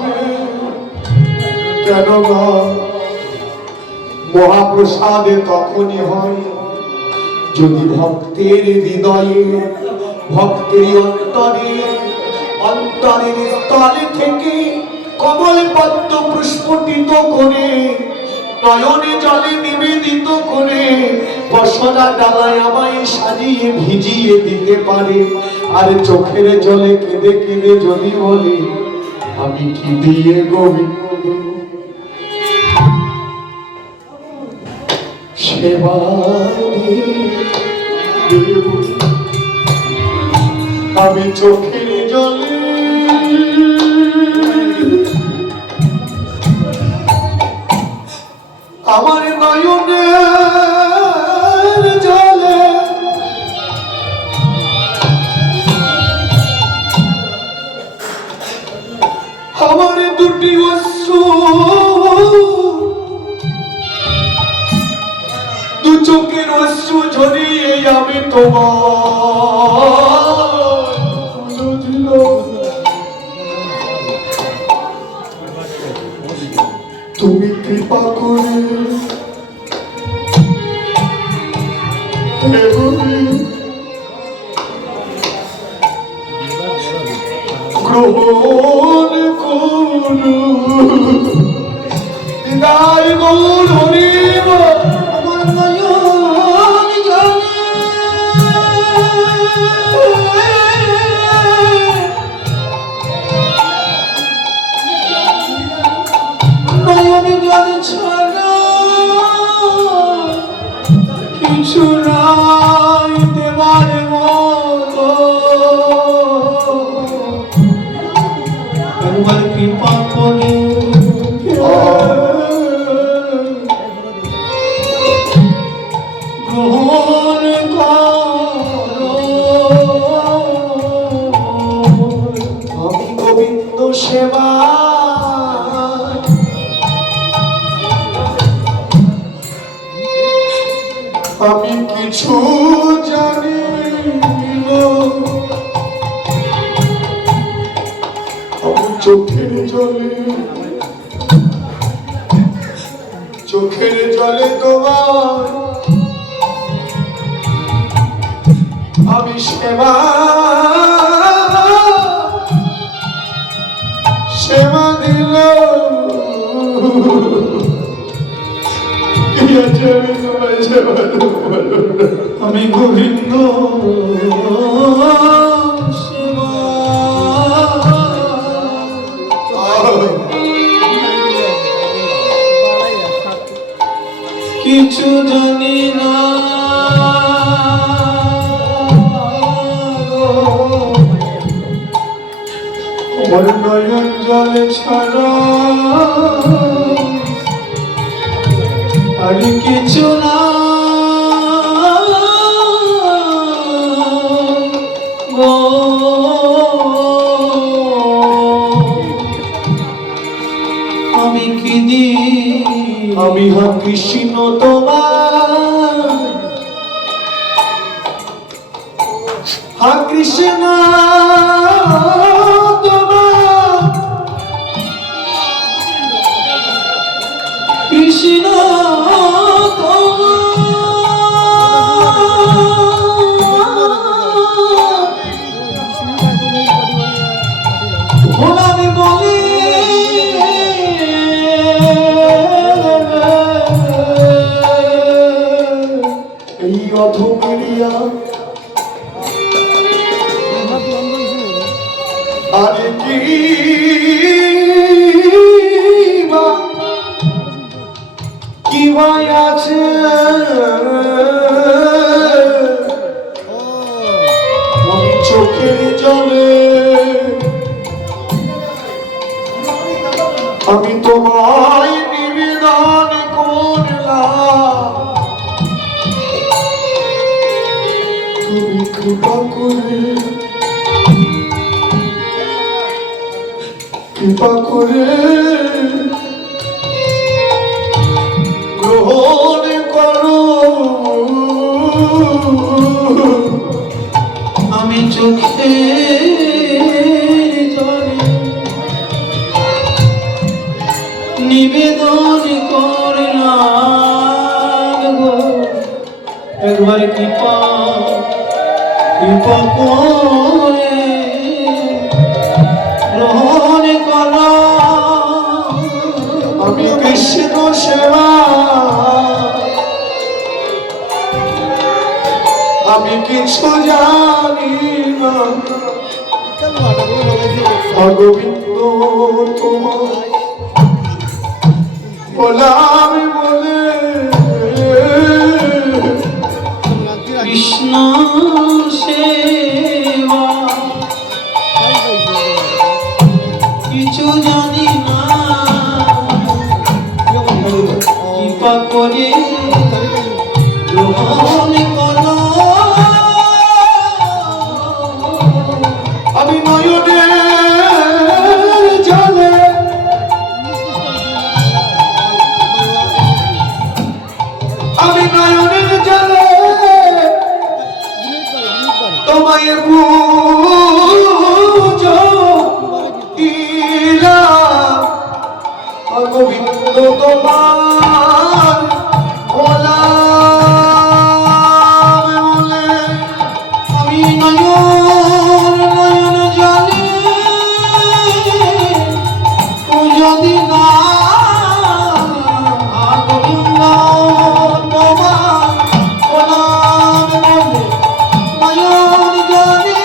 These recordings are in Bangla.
হবে কেন না? মহাপ্রসাদে তখনই হয় যদি ভক্তের হৃদয়ে, ভক্তের অন্তরে, অন্তরের স্থলে থেকে কমল পদ্ম প্রস্ফুটিত করে, নয়নে জলে নিবেদিত করে বসনা ডালায় আমায় সাজিয়ে ভিজিয়ে দিতে পারে। আর চোখের জলে কেঁদে কেঁদে যদি বলে আমি কি দিয়ে গোবিন্দ সেবা দেব, আমি চোখের জলে আমার নয়নের জলে আমার দুটি অশ্রু, দু চোখের অশ্রু ঝরিয়ে আমি তোমার তুমি কৃপা করে গ্রহণ করু বিদায় গৌর হরিব আমার নয়ন জলে নয়ন জলে ছাড়া কিছু নাই দেবার মতো, একবার কৃপা করে গ্রহণ করো। আমি গোবিন্দ সেবা আমি কিছু জানি না, আমি চোখের জলে, চোখের জলে তোমার আমি সেবা সেবা দিল। আমি গোবিন্দ সেবা কিছু জানি না, আমার নয়ন জলে ছাড়া আর কিছু না। আমি কি দি আমি হা কৃষ্ণ তোমার, হা কৃষ্ণ তোমার, কৃষ্ণ আমি বলি এই অধমেরিয়া আরে কি ভাই আছে আমি চোখের জলে আমি তোমায় নিবেদন করলাম, তুমি কৃপা করে গ্রহণ করো। আমি চোখে জলে নিবেদন করলাম গো একবার কৃপা কৃপা করে গ্রহণ করো। আমি কৃষ্ণ সেবা আমি কিছু জানি না গোবিন্দ তোমার গোলাম বলে কৃষ্ণ সেবা কিছু জানি না কৃপা করে গ্রহণ করো। আমি নয়নের জলে আমি নয়নের জলে তোমায় পুজো দিলাম গোবিন্দ তোমার গোলাম বলে আমি নয়ন নয়ন জলে পুজো দিলাম গোবিন্দ তোমার গোলাম বলে নয়ন জলে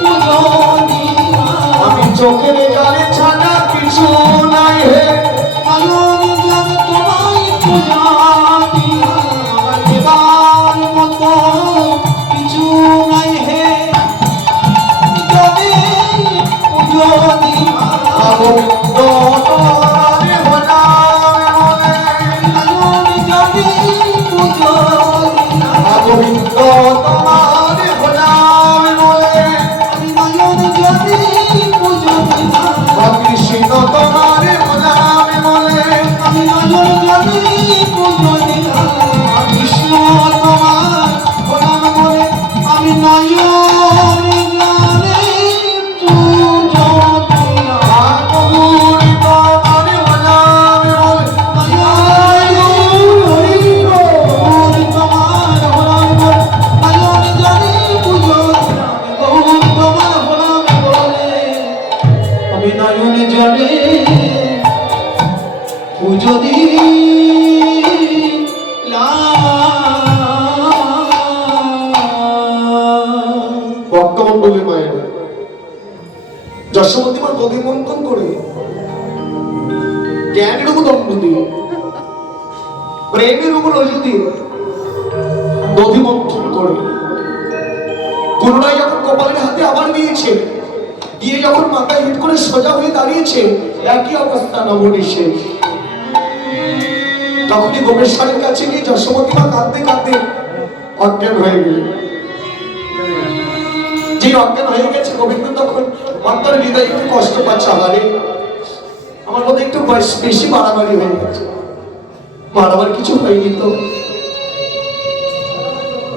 পুজো দিলাম। আমি চোখের জলে ছাড়া কিছু নাই হে নয়ন জলে তোমায় পূজা দিলাম দেবার মতো কিছু নাই হে জলে পুজো দিলাম। গোবিন্দ তোমার গোলাম বলে নয়ন জলে পুজো দিলাম গোবিন্দ তোমার গোলাম বলে আমি নয়ন জলে পুজো দিলাম কৃষ্ণ তোমার গোলাম বলে আমি নয়ন জলে পুজো দিলাম কৃষ্ণ তোমার গোলাম বলে আমি নয়ন জলে পুজো দিলাম। গৌরী তোমার গোলাম বলে আমি নয়ন জলে পুজো ভক্তমন্ডলী মায়ের যশোমতী মা দধি মন্থন করে জ্ঞানের উপর দণ্ড দিয়ে প্রেমের উপর রজু দিয়ে দধি মন্থন করে পুনরায় যখন কপালের হাতে আবার দিয়েছে দিয়ে যখন মাথায় হিট করে সোজা হয়ে দাঁড়িয়েছে একই অবস্থা নবনীশে তখনই গোপেশ্বরের কাছে গিয়ে যশোমতী মা কাঁদতে কাঁদতে অজ্ঞান হয়ে গেলেন। যে অজ্ঞান হয়ে গেছে গোবিন্দ তখন অন্তর হৃদয় একটু কষ্ট পাচ্ছে আহারে আমার মধ্যে একটু বেশি বাড়াবাড়ি হয়ে গেছে বাড়াবার কিছু হয়নি তো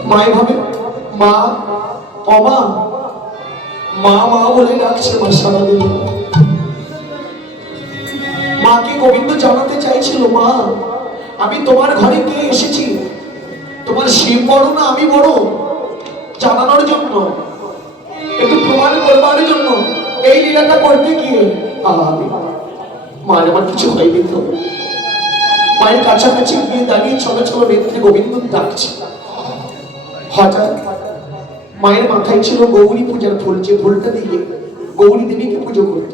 মায়ের ভাবে মা অমা মা মা বলে ডাকছে মা সারাদিন মাকে গোবিন্দ জানাতে চাইছিল মা আমি তোমার ঘরে গিয়ে এসেছি তোমার শিব বড় না আমি বড় জানানোর জন্য একটু প্রমাণ করবার জন্য এই লীলাটা করতে গিয়ে মায়ের আমার কিছু হয়নি তো মায়ের কাছাকাছি গিয়ে দাঁড়িয়ে ছোট ছোট নেত্রে গোবিন্দ ডাকছে হঠাৎ মায়ের মাথায় ছিল গৌরী পূজার ফুল যে ফুলটা দিয়ে গৌরী দেবীকে পুজো করত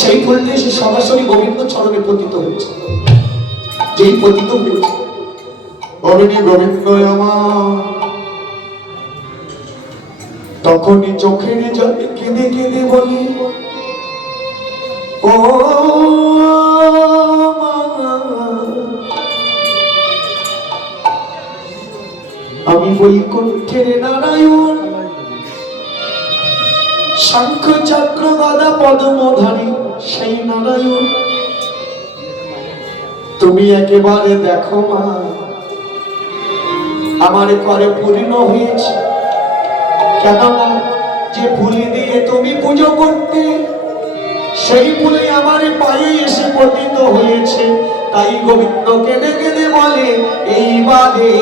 সেই ফুলটা এসে সরাসরি গোবিন্দ চরণে পতিত হয়েছে যেই পতিত হয়েছে অরণি গোবিন্দ আমার তখনই চোখের জলে কেঁদে কেঁদে বলি ও আমি বৈকুণ্ঠের নারায়ণ শঙ্খ চক্র গদা পদ্মধারী সেই নারায়ণ তুমি একেবারে দেখো মা আমার ঘরে পূর্ণ হয়েছে কেননা যে ফুল দিয়ে তুমি পুজো করতে সেই ভুলে আমার পায়ে এসে পতিত হয়েছে। তাই গোবিন্দ কেঁদে কেঁদে বলে এইবারে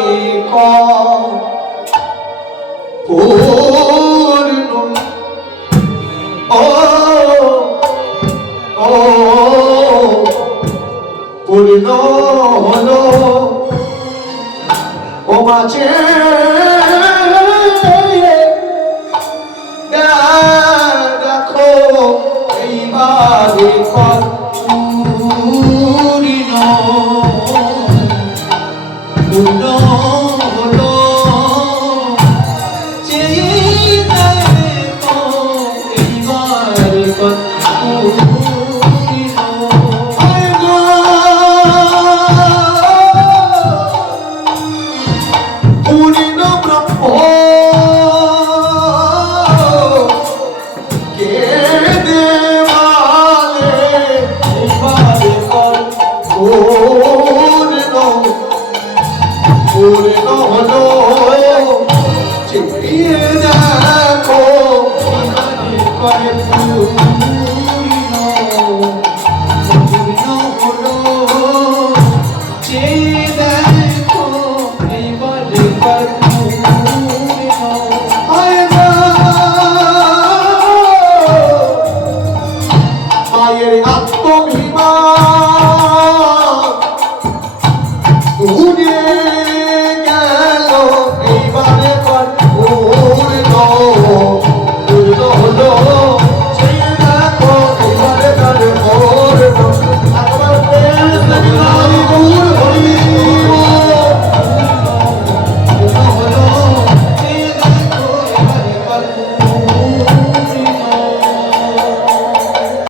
পূর্ণ ও ও পূর্ণ হলো ও মাঝে দেখো এইবারে পূর্ণ পূর্ণ হলো চেয়ে দেখো এইবার পূর্ণ ব্রহ্ম কে দেওয়ালে এইবারে পূর্ণ পূর্ণ হলো চেয়ে দেখো করে পূর্ণ পূর্ণ হলো চেয়ে দেখো এইবারে পূর্ণ মায়ের আত্মভিমান